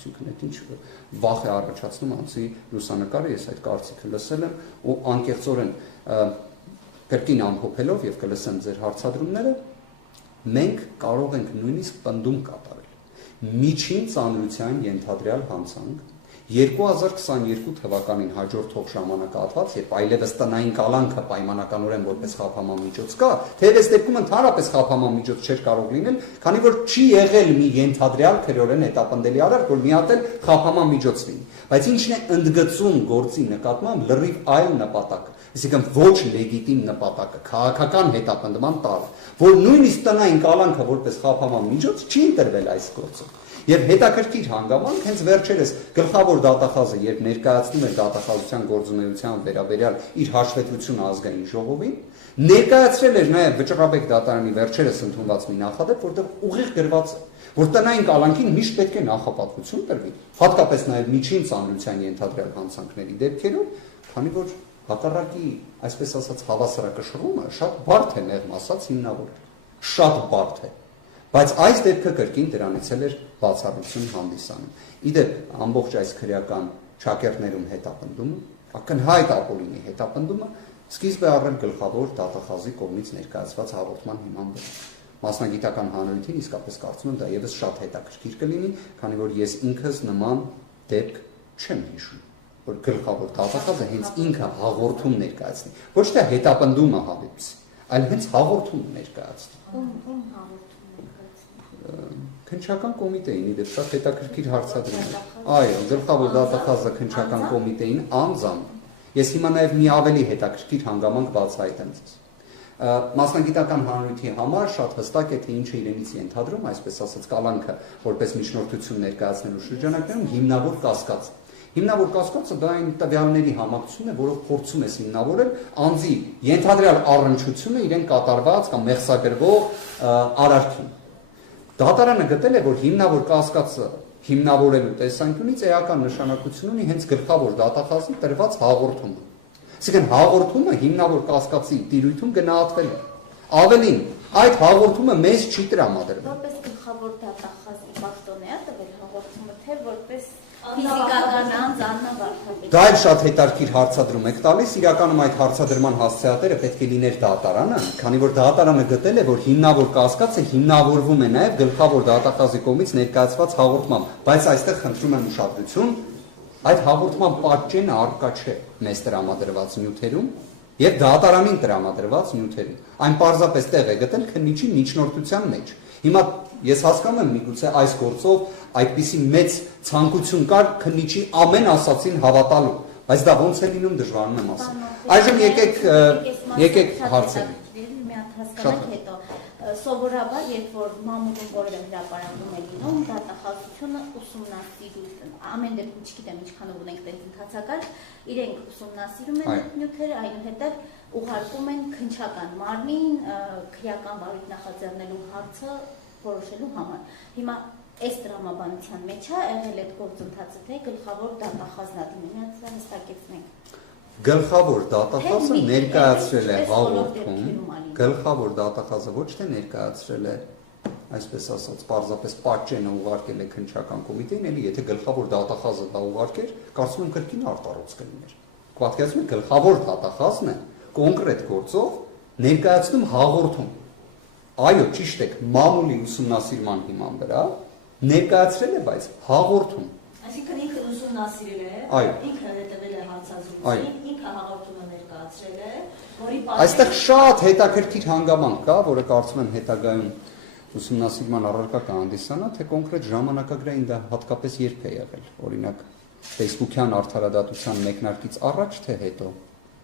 այսինքն այդ ինչ վախ է առաջացնում անցի լուսանկարը, ես այդ կարծիքը լսել եմ ու անկեղծորեն կրկին ամփոփելով եւ կլսեմ ձեր հարցադրումները, մենք կարող ենք նույնիսկ պնդում կատարել միջին ծանրության ենթադրյալ հանցանք 2022 թվականին հաջորդող ժամանակահատված, երբ այլևս տնային կալանքը պայմանականորեն որպես խափանման միջոց կա, թեև դեպքում ընդհանրապես խափանման միջոց չէր կարող լինել, քանի որ չի եղել մի ենթադրյալ քրեորեն հետապնդելի արարք, որ մի հատ էլ խափանման միջոց լինի։ Բայց ինչն է ընդգծում գործի նկատմամբ լրիվ այլ նպատակը, այսինքն ոչ լեգիտիմ նպատակը, քաղաքական հետապնդման տարը, որ նույնիսկ տնային կալանքը որպես խափանման միջոց չի ընտրվել այս գործում։ Եվ հետաքրքիր հանգամանք հենց վերջերս գլխավոր դատախազը, երբ ներկայացնում էր դատախազության գործունեության վերաբերյալ իր հաշվետվությունը ազգային ժողովին, ներկայացրել էր նաև Վճռաբեկ դատարանի վերջերս ընդունված մի նախադեպ, որտեղ ուղիղ գրված է, որ տնային կալանքին միշտ պետք է նախապատվություն տրվի, հատկապես նաև միջին ծանրության ենթադրյալ հանցանքների դեպքերում, քանի որ հակառակի, այսպես ասած, հավասարակշռումը շատ բարդ է մեղմ ասած հիմնավորել, շատ բարդ է։ Բայց այս դեպքը կրկին դրանից էր բացառություն հանդիսանում։ Իդեպ ամբողջ այս քրեական ճակերտներում հետապնդումը, ակնհայտ ապօրինի հետապնդումը սկիզբ է առել գլխավոր դատախազի կողմից ներկայացված հաղորդման հիման վրա։ Մասնագիտական հանրությունին իսկապես կարծում եմ դա եւս շատ հետաքրքիր կլինի, քանի որ ես ինքս նման դեպք չեմ հիշում, որ գլխավոր դատախազը հենց ինքը հաղորդում ներկայացնի, ոչ թե հետապնդումը հավելցի, այլ հենց հաղորդում ներկայացնի։ Քննչական կոմիտեին իդեպ շատ հետաքրքիր հարցադրում է։ Այո, գլխավոր դատախազը քննչական կոմիտեին անձամբ։ Ես հիմա նաև մի ավելի հետաքրքիր հանգամանք բացահայտեմ ձեզ։ Մասնագիտական հանրույթի համար շատ հստակ է թե ինչ է իրենից ենթադրում, այսպես ասած, կալանքը որպես միջնորդություն ներկայացնելու շրջանակներում հիմնավոր կասկած։ Հիմնավոր կասկածը դա այն տվյալների համակցությունն է, որով փորձում ես հիմնավորել անձի ենթադրյալ առնչությունը իրեն կատարված կամ մեղսագրվող արարքին։ Դատարանը գտել է, որ հիմնավոր կասկածը հիմնավորելու տեսանկյունից էական նշանակություն ունի հենց գլխավոր դատախազի տրված հաղորդումը։ Այսինքն հաղորդումը հիմնավոր կասկածի տիրույթում գնահատվել է։ Ավելին, այդ հաղորդումը մեզ չի տրամադրվել։ Որպես գլխավոր դատախազի պաշտոն է տվել հաղորդումը, թե որպես ֆիզիկական անձ Աննա Վարդապետյանը։ Դա էլ շատ հետաքրքիր հարցադրում եք տալիս, իրականում այդ հարցադրման հասցեատերը պետք է լիներ դատարանը, քանի որ դատարանը գտել է, որ հիմնավոր կասկածը հիմնավորվում է նաև գլխավոր դատախազի կողմից ներկայացված հաղորդմամբ, բայց այստեղ խնդրում եմ ուշադրություն, այդ հաղորդման պատճենը առկա չէ մեզ տրամադրված նյութերում եւ դատարանին տրամադրված նյութերում։ Այն պարզապես տեղ է գտել քննիչի միջնորդության մեջ։ Հիմա ես հասկանում եմ միգուցե այս գործով այդպիսի մեծ ցանկություն կար քննիչի ամեն ասածին հավատալու, բայց դա ոնց է լինում դժվարում եմ ասել։ Այժմ եկեք հարցեր։ Մի հատ հասկանանք հետո սովորաբար երբ որ մամուլում որևէ հրապարակում է լինում, դատախազությունը ուսումնասիրում, ամեն դեպքում չգիտեմ ինչքանով ունենք տենց ընթացակարգ, իրենք ուսումնասիրում են այդ նյութերը, այնուհետև ուղարկում են քննչական մարմին քրեական վարույթ նախաձեռնելու հարցը որոշելու համար։ Հիմա այս տրամաբանության մեջ է եղել այդ գործընթացը, թե գլխավոր դատախազն է դիմել, դա հստակեցնենք։ Գլխավոր դատախազը ներկայացրել է հաղորդում, գլխավոր դատախազը ոչ թե ներկայացրել է, այսպես ասած, պարզապես պատճենը ուղարկել է քննչական կոմիտեին, էլի եթե գլխավոր դատախազը դա ուղարկեր, կարծում եմ կրկին արտարոց կլիներ։ Պատկերացնում եք, գլխավոր դատախազն է կոնկրետ գործով ներկայացնում հաղորդում։ Այո, ճիշտ եք, մամուլի ուսումնասիրման հիման վրա ներկայացրել է, բայց հաղորդում։ Այսինքն ինքը ուսումնասիրել է, ինքը հետևել է հարցազրույցին, ինքը հաղորդումը ներկայացրել է, որի այստեղ շատ հետաքրքիր հանգամանք կա, որը կարծում եմ հետագայում ուսումնասիրման առարկա կհանդիսանա, թե կոնկրետ ժամանակագրային դա հատկապես երբ է եղել, օրինակ Facebook-յան արդարադատության մեկնարկից առաջ թե հետո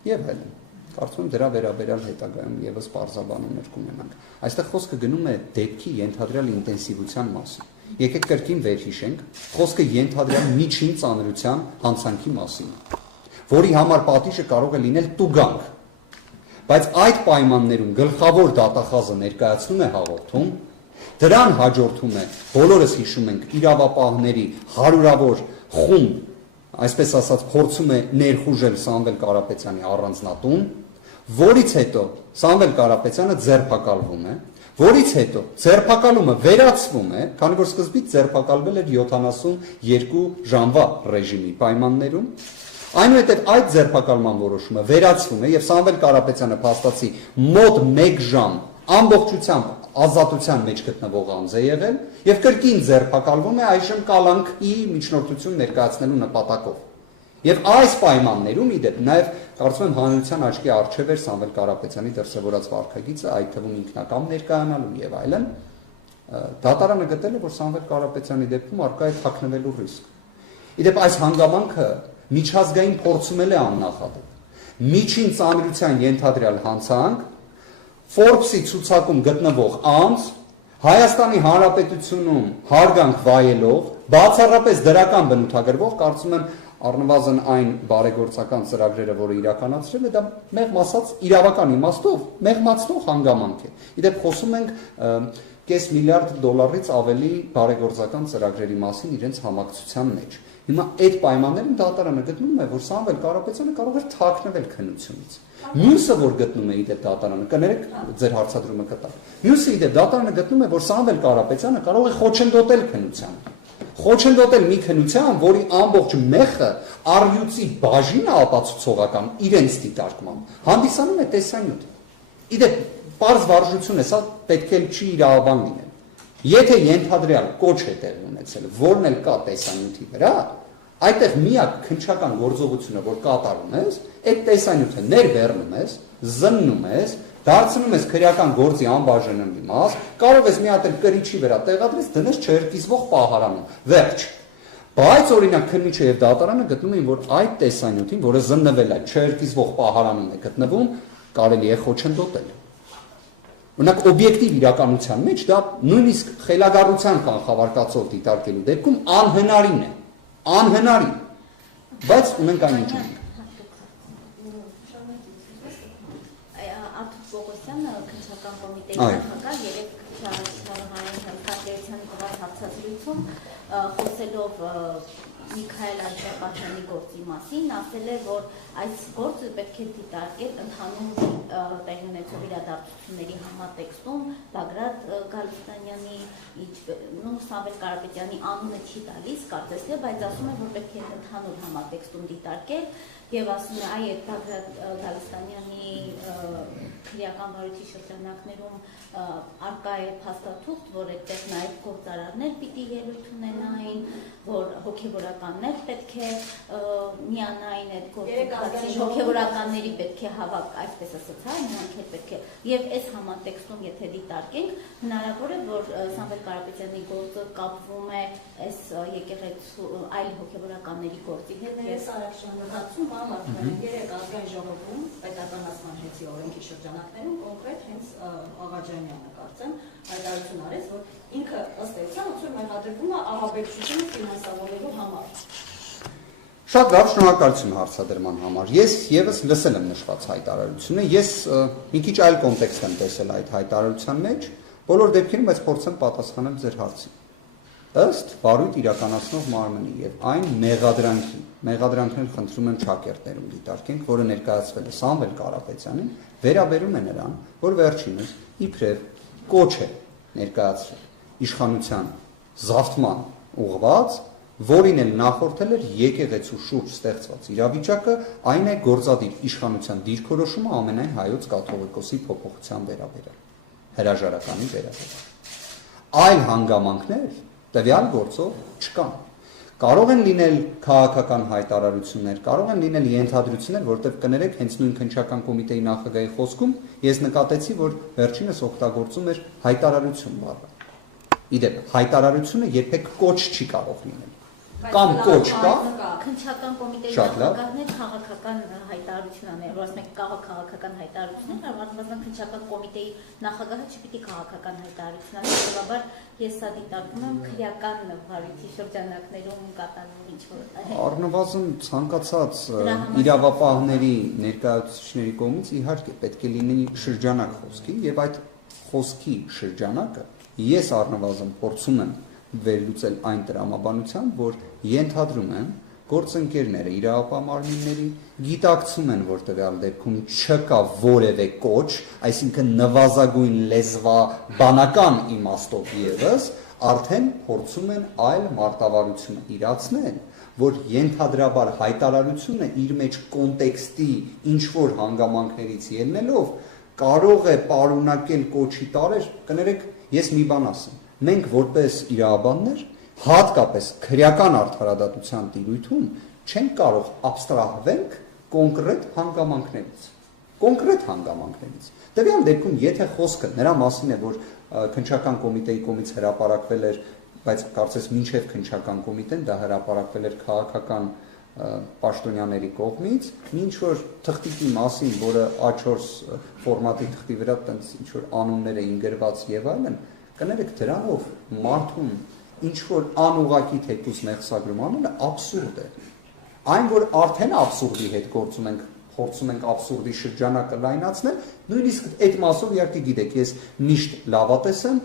եւ այլն։ Կարծում եմ դրա վերաբերյալ հետագայում եւս պարզաբանումներ կունենանք։ Այստեղ խոսքը գնում է դեպքի ենթադրյալ ինտենսիվության մասին։ Եկեք կրկին վերհիշենք, խոսքը ենթադրյալ միջին ծանրության հանցանքի մասին, որի համար պատիժը կարող է լինել տուգանք։ Բայց այդ պայմաններում գլխավոր դատախազը ներկայացնում է հաղորդում, դրան հաջորդում է, բոլորս հիշում ենք, իրավապահների հարյուրավոր խումբ, այսպես ասած, փորձում է ներխուժել Սամվել Կարապետյանի առանձնատուն, որից հետո Սամվել Կարապետյանը ձերբակալվում է, որից հետո ձերբակալումը վերացվում է, քանի որ սկզբից ձերբակալվել էր 72 ժամվա ռեժիմի պայմաններում, այնուհետև այդ ձերբակալման որոշումը վերացվում է եւ Սամվել Կարապետյանը փաստացի մոտ 1 ժամ ամբողջությամբ ազատության մեջ գտնվող անձ է եղել եւ կրկին ձերբակալվում է այժմ կալանքի միջնորդություն ներկայացնելու նպատակով։ Եվ այս պայմաններում իդեպ նաև կարծում եմ հանրության աչքի առջև էր Սամվել Կարապետյանի դրսևորած վարքագիծը, այդ թվում ինքնակամ ներկայանալու եւ այլն, դատարանը գտել է, որ Սամվել Կարապետյանի դեպքում առկա է թաքնվելու ռիսկ։ Իդեպ այս հանգամանքը միջազգային փորձում է աննախադեպ։ Միջին ծանրության ենթադրյալ հանցանք Forbes-ի ցուցակում գտնվող անձ Հայաստանի Հանրապետությունում հարգանք վայելող, բացառապես դրական բնութագրվող, կարծում եմ առնվազն այն բարեգործական ծրագրերը, որը իրականացրել է, դա մեղմ ասած իրավական իմաստով մեղմացնող հանգամանք է։ Իդեպ խոսում ենք կես միլիարդ դոլարից ավելի բարեգործական ծրագրերի մասին իրենց համակցության մեջ։ Հիմա այդ պայմաններում դատարանը գտնում է, որ Սամվել Կարապետյանը կարող էր թաքնվել քննությունից։ Մյուսը, որ գտնում է իդեպ դատարանը, կներեք ձեր հարցադրումը կտա։ Մյուսը իդեպ դատարանը գտնում է, որ Սամվել Կարապետյանը կարող է խոչընդոտել քննությանը։ Խոչընդոտել մի քննության, որի ամբողջ մեխը առյուծի բաժինը ապացուցողական իրենց դիտարկմամբ հանդիսանում է տեսանյութ։ Իդեպ պարզ վարժություն է, սա պետք է չի իրավաբան լինել։ Եթե ենթադրյալ կոչ է տեղի ունեցել, որն էլ կա տեսանյութի վրա, այդտեղ միակ քննչական գործողությունը, որ կատարում ես, այդ տեսանյութը ներբեռնում ես, զննում ես, դարձնում ես քրեական գործի անբաժանելի մաս, կարող ես մի հատ էլ կրիչի վրա տեղադրես, դնես չերկիզվող պահարանում, վերջ։ Բայց օրինակ քննիչը եւ դատարանը գտնում էին, որ այդ տեսանյութին, որը զննվել է չերկիզվող պահարանում է գտնվում, կարելի է խոչընդոտել։ Օրինակ օբյեկտիվ իրականության մեջ դա նույնիսկ խելագարության կանխավարկածով դիտարկելու դեպքում անհնարին է, անհնարին, բայց ունենք այն ինչ ունենք։ Աթուր Պողոսյանը քննչական կոմիտեի նախագահ երեք Շարհայանի հարցազրույցում խոսելով Միքայել Աշրապաշյանի գործի մասին, ասել է, որ այս գործը պետք է դիտարկել ընդհանուր տեղի ունեցող իրադարձությունների համատեքստում, Բագրատ Գալստանյանի, Սամվել Կարապետյանի անունը չի տալիս, կարծես թե, բայց ասում է, որ պետք է ընդհանուր համատեքստում դիտարկել եւ ասում է, այ Բագրատ Գալստանյանի քրեական վարույթի շրջանակներում արկա է փաստաթուղթ, որ այդտեղ նաև գործարարներ պիտի ելույթ ունենային, որ հոգեվորականներ պետք է միանային այդ գործընթացին, հոգեվորականների պետք է հավաք, այսպես ասած, նրանք էլ պետք է, եւ այս համատեքստում եթե դիտարկենք, հնարավոր է, որ Սամվել Կարապետյանի գործը կապվում է այս եկեղեցու այլ հոգեվորականների գործի հետ։ Ես առաջնորդացում բանալարքային երեք ազգային ժողովում պետականացման հետի օրենքի շրջանակներում կոնկրետ հենց Աղաջանյանը կարծեմ հայտարարություն արեց, որ ինքը ըստ էության ոնց որ մեղադրվում է ահաբեկչությունը ֆինանսավորելու համար։ Շատ լավ, շնորհակալություն հարցադրման համար։ Ես եւս լսել եմ նշված հայտարարությունը, ես մի քիչ այլ կոնտեքստ եմ տեսել այդ հայտարարության մեջ, բոլոր դեպքերում ես փորձեմ պատասխանել ձեր հարցին։ Ըստ վարույթ իրականացնող մարմնի եւ այն մեղադրանքներ խնդրում եմ ճակերտներում դիտարկենք, որը ներկայացվել է Սամվել Կարապետյանին, վերաբերում է նրան, որ վերջինս իբրև կոչ է ներկայացրել իշխանության զավթման ուղղված, որին էլ նախորդել էր եկեղեցու շուրջ ստեղծված իրավիճակը, այն է գործադիր իշխանության դիրքորոշումը ամենայն հայոց կաթողիկոսի փոփոխության վերաբերյալ, հրաժարականի վերաբերյալ։ Այլ հանգամանքներ տվյալ գործով չկան։ Կարող են լինել քաղաքական հայտարարություններ, կարող են լինել ենթադրություններ, որտեղ կներեք հենց նույն քննչական կոմիտեի նախագահի խոսքում ես նկատեցի, որ վերջինս օգտագործում էր հայտարարություն բառը։ Իդեպ հայտարարությունը երբեք կոչ չի կարող լինել։ Կամ կոչ կա, քննչական կոմիտեի նախագահներ քաղաքական հայտարարություն անել, որ ասում եք քաղաքական հայտարարություններ, առնվազն քննչական կոմիտեի նախագահը չպիտի քաղաքական հայտարարություն անել, հետևաբար ես սա դիտարկում եմ քրեական վարույթի շրջանակներում կատարվող ինչ-որ։ Առնվազն ցանկացած իրավապահների ներկայացուցիչների կողմից իհարկե պետք է լինի շրջանակ խոսքի եւ այդ խոսքի շրջանակը ես առնվազն փորձում եմ վերլուծել այն տրամաբանությամբ, որ ենթադրում եմ, գործընկերները իրավապահ գիտակցում են, որ տվյալ դեպքում չկա որևէ կոչ, այսինքն նվազագույն լեզվաբանական իմաստով ևս, արդեն փորձում են այլ մարտավարություն իրացնել, որ ենթադրաբար հայտարարությունը իր մեջ կոնտեքստի ինչ-որ հանգամանքներից ելնելով կարող է պարունակել կոչի տարեր, կներեք, ես մի բան ասեմ, մենք որպես իրավաբաններ, հատկապես քրեական արդարադատության տիրույթում չենք կարող աբստրահվենք կոնկրետ հանգամանքներից։ Տվյալ դեպքում, եթե խոսքը նրա մասին է, որ քննչական կոմիտեի կողմից հրապարակվել էր, բայց կարծես մինչև քննչական կոմիտեն դա հրապարակվել էր քաղաքական պաշտոնյաների կողմից, ինչ որ թղթիկի մասին, որը A4 ֆորմատի թղթի վրա տենց ինչ որ անուններ էին գրված եւ այլն, կներեք դրանով մարդուն ինչ որ անուղակի թեկուզ մեղսագրում անելը աբսուրդ է։ Այն որ արդեն աբսուրդի հետ գործում ենք, փորձում ենք աբսուրդի շրջանակը լայնացնել, նույնիսկ այդ մասով իհարկե գիտեք, ես միշտ լավատես եմ,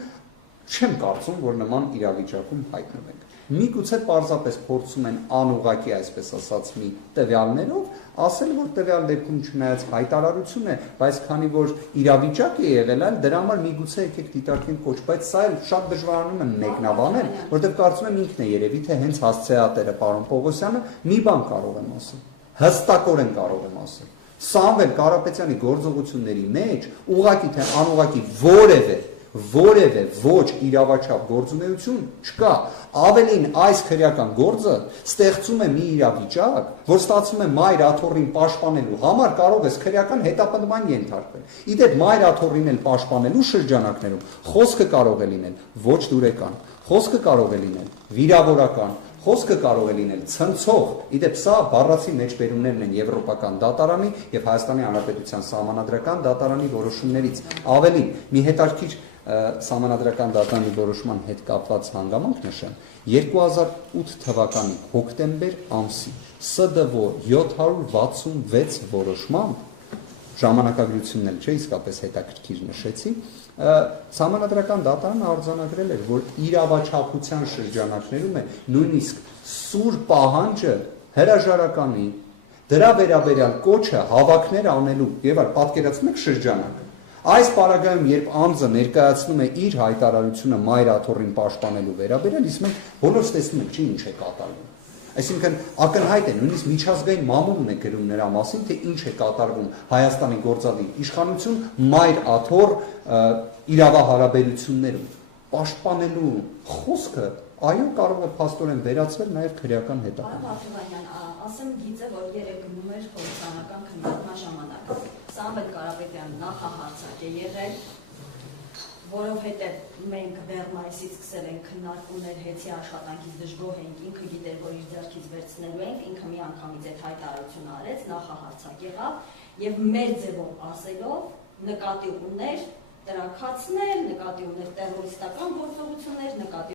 չեմ կարծում, որ նման իրավիճակում հայտնվենք։ Միգուցե պարզապես փորձում են անուղակի, այսպես ասած, մի տվյալներով ասել, որ տվյալ դեպքում չնայած հայտարարություն է, բայց քանի որ իրավիճակ է եղել, այլ դրա համար միգուցե եկեք դիտարկենք կոչ, բայց սա էլ շատ դժվարանում եմ մեկնաբանել, որտեղ կարծում եմ ինքն է երևի թե հենց հասցեատերը պարոն Պողոսյանը մի բան կարող եմ ասել, հստակորեն կարող եմ ասել։ Սամվել Կարապետյանի գործողությունների մեջ ուղղակի թե անուղղակի որևէ ոչ իրավաչափ գործունեություն չկա, ավելին այս քրեական գործը ստեղծում է մի իրավիճակ, որ ստացվում է մայր աթոռին պաշտպանելու համար կարող ես քրեական հետապնդման ենթարկվել։ Իդեպ մայր աթոռին էլ պաշտպանելու շրջանակներում խոսքը կարող է լինել ոչ դուրեկան, խոսքը կարող է լինել վիրավորական, խոսքը կարող է լինել ցնցող, իդեպ սա բառացի մեջբերումներն են Եվրոպական դատարանի եւ Հայաստանի Հանրապետության Սահմանադրական դատարանի որոշումներից։ Ավելին, մի հետաքրքիր Սահմանադրական դատարանի որոշման հետ կապված հանգամանք նշեմ, 2008 թվականի հոկտեմբեր ամսի ՍԴՎ 766 որոշմամբ ժամանակագրությունն էլ չէ, իսկապես հետաքրքիր նշեցի, Սահմանադրական դատարանը արձանագրել էր, որ իրավաչափության շրջանակներում է նույնիսկ սուր պահանջը հրաժարականի, դրա վերաբերյալ կոչը հավաքներ անելու եւ պատկերացնում եք շրջանակը։ Այս պարագայում, երբ անձը ներկայացնում է իր հայտարարությունը մայր աթոռին պաշտպանելու վերաբերյալ, իսկ մենք բոլորս տեսնում ենք, ինչ է կատարվում։ Այսինքն ակնհայտ է, նույնիսկ միջազգային մամուլն է գրում նրա մասին, թե ինչ է կատարվում Հայաստանի գործադիր իշխանություն մայր աթոռ իրավահարաբերություններում։ Պաշտպանելու խոսքը, այո, կարող է փաստորեն վերածվել նաև քրեական հետապնդում։ Ասեմ գիծը, որ երեք գնում էր խորհրդանական քննարկման ժամանակ։ Սամվել Կարապետյանը նախահարցակ է եղել, որովհետև մենք դեռ մայիսից սկսել ենք քննարկումներ հետի աշխատանքից դժգոհ էինք, ինքը գիտեր, որ իր ձեռքից վերցնելու ենք, ինքը մի անգամից այդ հայտարարությունը արեց, նախահարցակ եղավ եւ մեր ձևով ասելով նկատի ուներ տրաքացնել, նկատի ուներ տերորիստական գործողություններ, նկատի